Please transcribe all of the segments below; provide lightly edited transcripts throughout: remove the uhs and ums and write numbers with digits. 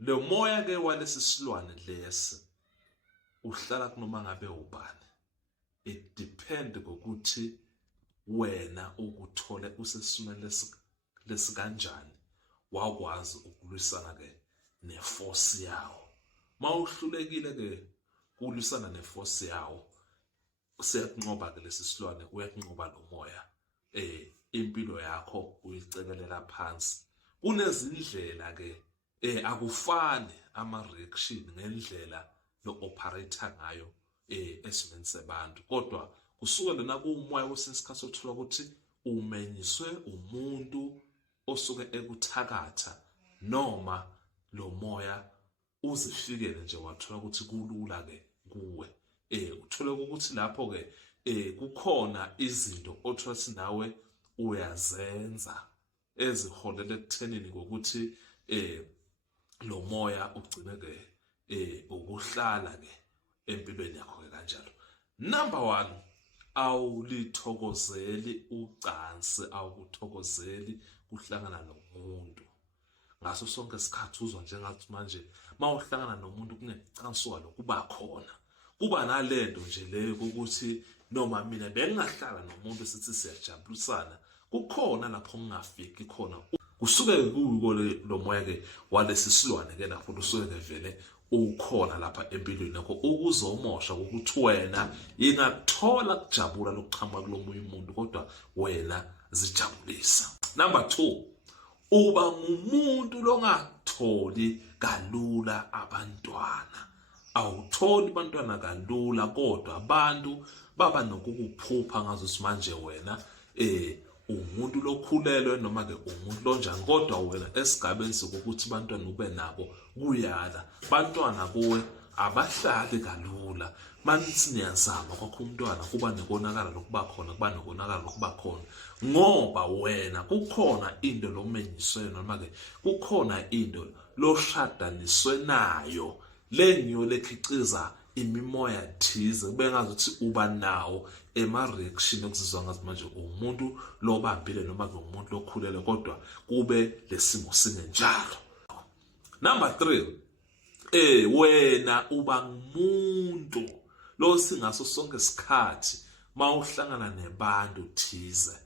Lo moya ke walesi silwane lesi uhlala kunoma ngabe ubani. It depend ngokuthi wena ukuthole usesimeni lesikanjani, wakwazi ukulwisana ke neforce yawo. Mawuhlulekile ke ukulwisana neforce yawo, usekunqoba ke lesi silwane, uyakunqoba lo moya. Impilo yakho uyicekelela phansi. Kunezindlela ke akufani ama-reaction ngendlela lo-operator ngayo esimeni sebantu, kodwa kusuka lena kuwumoya kwesinye isikhathi othola ukuthi umenyiswe umuntu osuke ekuthakatha, noma lo moya uzifikele nje wathola ukuthi kulula ke kuwe. Uthole ukuthi lapho ke kukhona izinto othola ukuthi nawe uyazenza eziholele ekuthenini ngokuthi lo moya ugcine ke ukuhlala ke empilweni yakho ke kanjalo. Number 1, awulithokozeli ucansi, awukuthokozeli kuhlangana nomuntu. Ngaso sonke isikhathi uzwa njengathi manje mawuhlangana nomuntu kunecansuka lokuba khona. Kuba nalento nje leyo ukuthi noma mina bengingahlala nomuntu sithi siyajabulisana, kukhona lapho ngingafiki khona. Kusuke kuwo lo moya ke walesi silwane ke lapho usuke ke vele ukhona lapha empilweni yakho ukuzomosha ukuthi wena ingakuthola kujabula lokuchama kulomunye umuntu, kodwa wena zijabulisa. Number 2, uba ngumuntu longatholi kalula abantwana. Awutholi abantwana kalula, kodwa abantu baba nokukuphupha ngazo manje wena umuntu lokhulelwe noma ke umuntu lonjani, kodwa wena esigabeni sokuthi abantwana ube nabo kuyala. Bantwana kuwe abahlali kalula. Manje niyazama kwakho umntwana kuba nekonakala lokuba khona, kuba nekonakala lokuba khona, ngoba wena kukhona into lomenyiswe noma ke kukhona into loshadaniswe nayo, lengiyo lekhiciza imimoya thize. Kube ngazuthi uba nawo ema-reaction okuzizwa ngathi manje umuntu lobambile noma ke umuntu lokhulele, kodwa kube lesimo singenjalo. Number 3, wena uba ngumuntu lo singaso sonke isikhathi mawuhlangana nebantu thize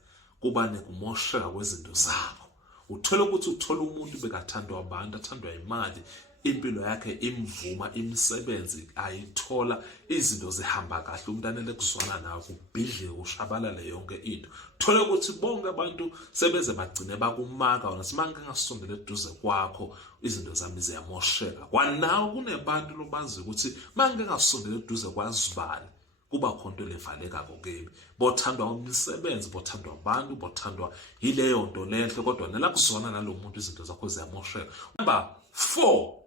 kuba nekumosheka kwezinto zabo. Uthola ukuthi uthola umuntu bekathandwa abantu, athandwa imali, impilo yakhe imvuma, imisebenzi ayithola, izinto zihamba kahle, umuntu anele kuzwana nawe, kubhidlike, kushabalale yonke into. Thola ukuthi bonke abantu sebeze bagcine bakumaka wona, simanga ngasondela eduze kwakho izinto zami ziyamosheka. Kwanawo kunebantu lobazi ukuthi manje ngasondela eduze kwazibani kuba khonto levaleka kokemi. Bothandwa umsebenzi, bothandwa abantu, bothandwa yileyo nto lenhle, kodwa nela kuzona nalo muntu izinto zakho ziyamosheka. Number 4,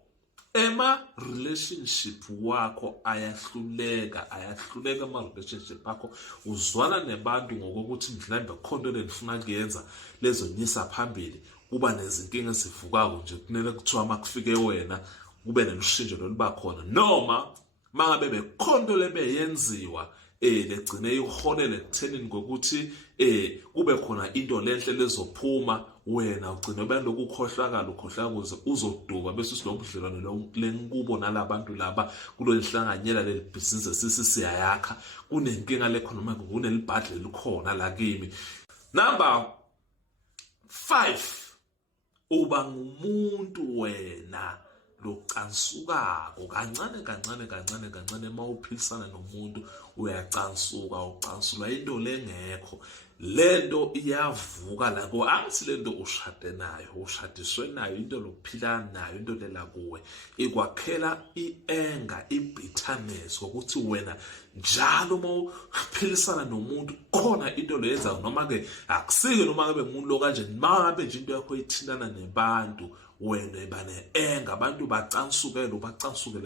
relationship wakho ayahluleka ama-relationship akho. Uzwana nebantu ngokuthi mhlawumbe khonto lenifuna kuyenza lezonyisa phambili, kuba nezinkinga ezivukako nje kunele kuthiwa makufike wena kube nelushintsho loluba khona, noma mangabe bekhonto lebeyenziwa legcine iholele ekuthenini ngokuthi kube khona into lenhle lezophuma, wena ugcine ubelokhu ukhohlakala ukuze uzoduka bese silobudlelwane lenkubo nalabantu laba kulolihlanganyela leli business sisiyayakha, kunenkinga lekhona noma kunelibhadle likhona la kimi. Number 5, uba ngumuntu wena locansukako kancane mawuphilisana nomuntu uyacansuka, ucansulwa into lengekho. Lento iyavuka la kuwe, angithi lento ushade nayo, ushadiswe nayo, into lokuphila nayo, into lela kuwe ikwakhela i-anger, i-bitterness ukuthi wena njalo mawuphilisana nomuntu khona into leyenza, noma ke akusike noma ngabe umuntu lo kanje, mangabe nje into yakho ithintana nebantu wena iba ne-anger, abantu bacansukele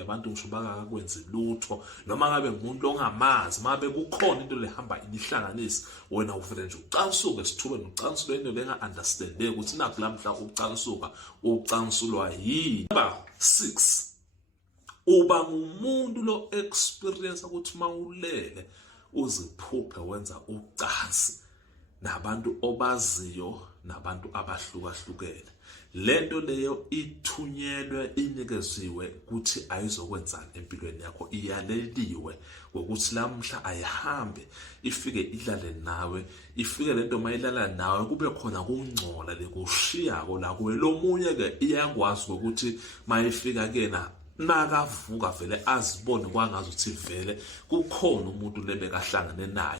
abantu ngisho bangakwenzi lutho, noma ngabe umuntu ongamazi, mangabe kukhona into lehamba inihlanganisa, wena uvele nje ucansuke esithubeni, ucansule into lenga-understandeki ukuthi nakho lamhla ucansulwa yini. Number 6, uba ngumuntu lo-experience ukuthi mawulele uziphuphe wenza ucansi nabantu obaziyo nabantu abahlukahlukene. lento leyo ithunyelwe inikeziwe ukuthi ayizokwenzani empilweni yakho, iyaleliwe ukuthi lamhla ayihambe ifike ilale nawe, ifike lento mayilala nawe kube khona kungcola lekushiyako la kuwe. Lomunye ke iyakwazi ukuthi mayifika kena nakavuka vele azibone kwangazuthi vele kukhona umuntu lebekahlangene naye.